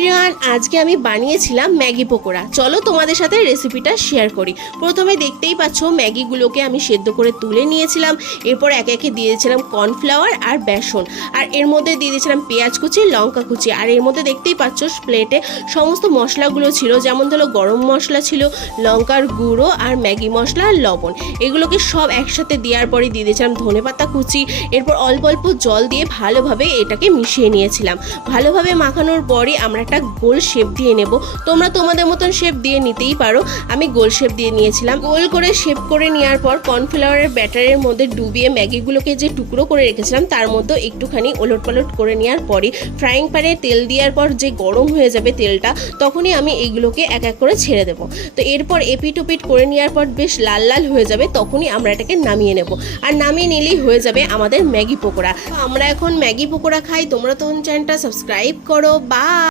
Everyone, আজকে আমি বানিয়েছিলাম ম্যাগি পকোড়া। চলো তোমাদের সাথে রেসিপিটা শেয়ার করি। প্রথমে দেখতেই পাচ্ছ ম্যাগিগুলোকে আমি সেদ্ধ করে তুলে নিয়েছিলাম। এরপর একে একে দিয়েছিলাম কর্নফ্লাওয়ার আর বেসন, আর এর মধ্যে দিয়ে দিয়েছিলাম পেঁয়াজ কুচি, লঙ্কা কুচি, আর এর মধ্যে দেখতেই পাচ্ছ প্লেটে সমস্ত মশলাগুলো ছিল, যেমন ধরো গরম মশলা ছিল, লঙ্কার গুঁড়ো আর ম্যাগি মশলা আর লবণ। এগুলোকে সব একসাথে দেওয়ার পরে দিয়ে দিয়েছিলাম ধনেপাতা কুচি। এরপর অল্প অল্প জল দিয়ে ভালোভাবে এটাকে মিশিয়ে নিয়েছিলাম। ভালোভাবে মাখানোর পরে আমরা একটা গোল শেপ দিয়ে নেব। তোমরা তোমাদের মতন শেপ দিয়ে নিতেই পারো। আমি গোল শেপ দিয়ে নিয়েছিলাম। গোল করে শেপ করে নেওয়ার পর কর্নফ্লাওয়ারের ব্যাটারের মধ্যে ডুবিয়ে ম্যাগিগুলোকে যে টুকরো করে রেখেছিলাম তার মধ্যে একটুখানি ওলট পালট করে নেওয়ার পরে ফ্রাইং প্যানে তেল দেওয়ার পর যে গরম হয়ে যাবে তেলটা, তখনই আমি এইগুলোকে এক এক করে ছেড়ে দেবো। তো এরপর এপিট ওপিট করে নেওয়ার পর বেশ লাল লাল হয়ে যাবে, তখনই আমরা এটাকে নামিয়ে নেব। আর নামিয়ে নিলেই হয়ে যাবে আমাদের ম্যাগি পকোড়া। আমরা এখন ম্যাগি পকোড়া খাই। তোমরা তখন চ্যানেলটা সাবস্ক্রাইব করো। বা